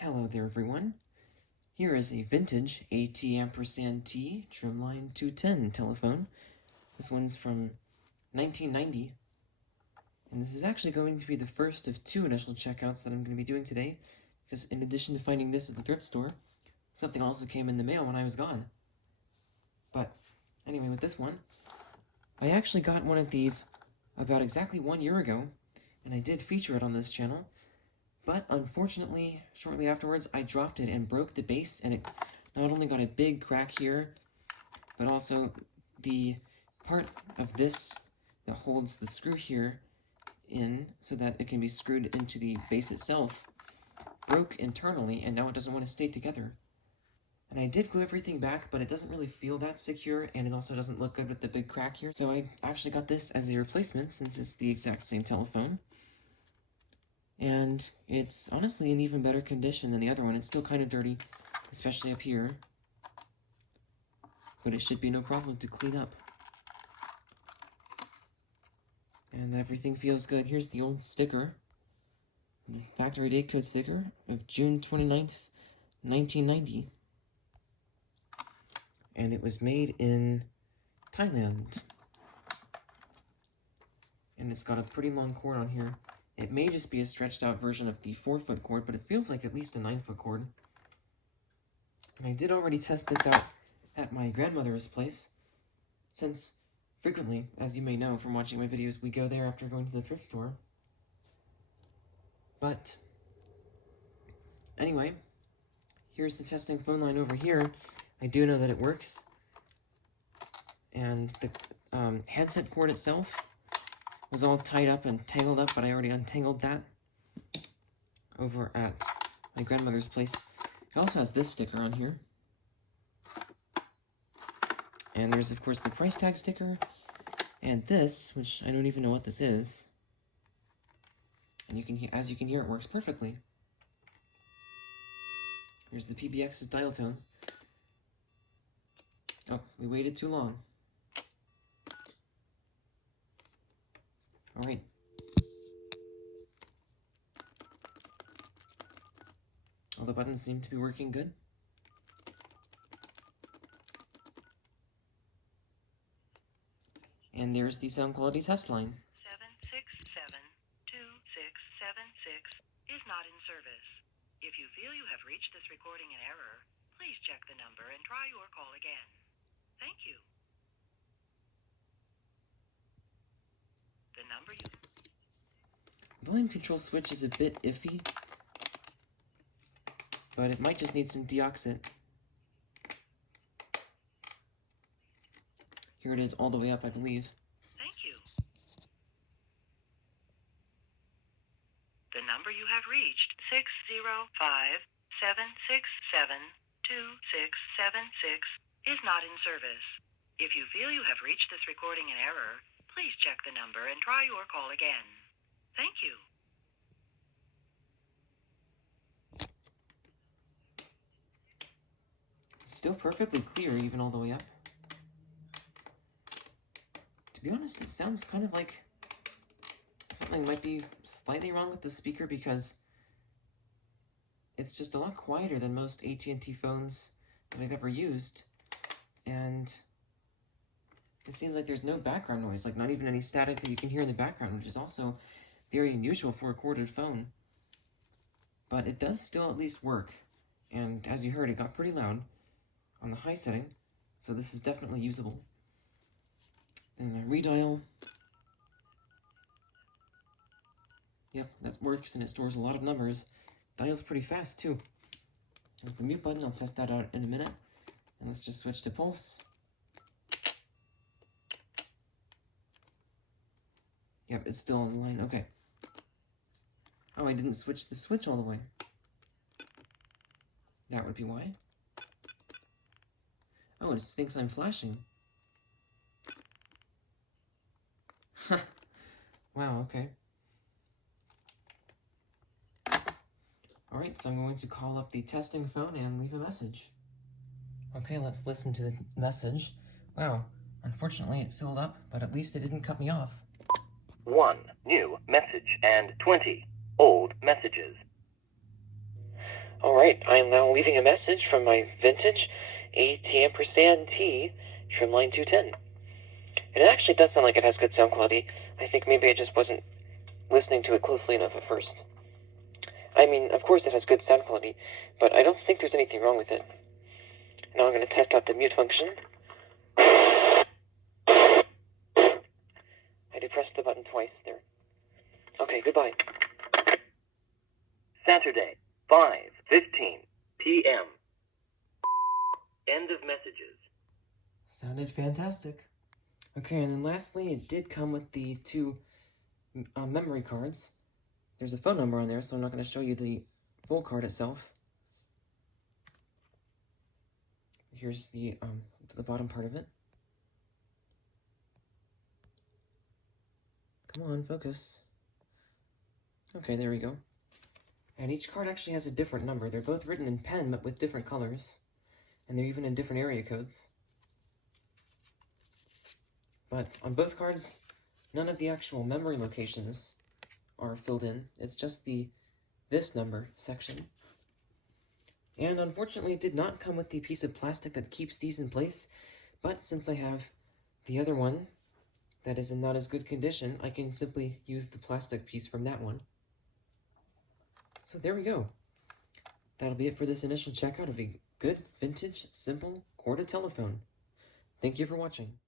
Hello there everyone. Here is a vintage AT&T Trimline 210 telephone. This one's from 1990. And this is actually going to be the first of two initial checkouts that I'm going to be doing today, because in addition to finding this at the thrift store, something also came in the mail when I was gone. But anyway, with this one, I actually got one of these about exactly 1 year ago, and I did feature it on this channel. But unfortunately, shortly afterwards, I dropped it and broke the base, and it not only got a big crack here, but also the part of this that holds the screw here in so that it can be screwed into the base itself broke internally, and now it doesn't want to stay together. And I did glue everything back, but it doesn't really feel that secure, and it also doesn't look good with the big crack here. So I actually got this as a replacement, since it's the exact same telephone. And it's honestly in even better condition than the other one. It's still kind of dirty, especially up here, but it should be no problem to clean up. And everything feels good. Here's the old sticker, the factory date code sticker of June 29th, 1990. And it was made in Thailand. And it's got a pretty long cord on here. It may just be a stretched out version of the 4-foot cord, but it feels like at least a 9-foot cord. And I did already test this out at my grandmother's place, since frequently, as you may know from watching my videos, we go there after going to the thrift store. But anyway, here's the testing phone line over here. I do know that it works. And the handset cord itself was all tied up and tangled up, but I already untangled that over at my grandmother's place. It also has this sticker on here. And there's, of course, the price tag sticker. And this, which I don't even know what this is. And you can hear, as you can hear, it works perfectly. Here's the PBX's dial tones. Oh, we waited too long. Alright. All the buttons seem to be working good. And there's the sound quality test line. 767-2676 is not in service. If you feel you have reached this recording in error, please check the number and try your call again. Thank you. The number you... Volume control switch is a bit iffy, but it might just need some deoxit. Here it is all the way up, I believe. Thank you. The number you have reached, 605-767-2676, is not in service. If you feel you have reached this recording in error, please check the number and try your call again. Thank you. Still perfectly clear, even all the way up. To be honest, it sounds kind of like something might be slightly wrong with the speaker, because it's just a lot quieter than most AT&T phones that I've ever used. And it seems like there's no background noise, like not even any static that you can hear in the background, which is also very unusual for a corded phone. But it does still at least work. And as you heard, it got pretty loud on the high setting, so this is definitely usable. And I redial. Yep, that works, and it stores a lot of numbers. Dials pretty fast, too. With the mute button, I'll test that out in a minute. And let's just switch to pulse. Yep, it's still on the line. Okay. Oh, I didn't switch the switch all the way. That would be why. Oh, it thinks I'm flashing. Huh. Wow, okay. Alright, so I'm going to call up the testing phone and leave a message. Okay, let's listen to the message. Wow, unfortunately it filled up, but at least it didn't cut me off. 1 new message and 20 old messages. Alright. Alright, I am now leaving a message from my vintage AT&T Trimline 210. And it actually does sound like it has good sound quality. I think maybe I just wasn't listening to it closely enough at first. I mean, of course it has good sound quality, but I don't think there's anything wrong with it. Now I'm going to test out the mute function. I depressed the button twice there. Okay, goodbye. Saturday, 5:15 p.m. End of messages. Sounded fantastic. Okay, and then lastly, it did come with the two memory cards. There's a phone number on there, so I'm not going to show you the full card itself. Here's the bottom part of it. Come on, focus. Okay, there we go. And each card actually has a different number. They're both written in pen, but with different colors. And they're even in different area codes. But on both cards, none of the actual memory locations are filled in. It's just the this number section. And unfortunately, it did not come with the piece of plastic that keeps these in place. But since I have the other one that is in not as good condition, I can simply use the plastic piece from that one. So there we go. That'll be it for this initial checkout of a good, vintage, simple, corded telephone. Thank you for watching.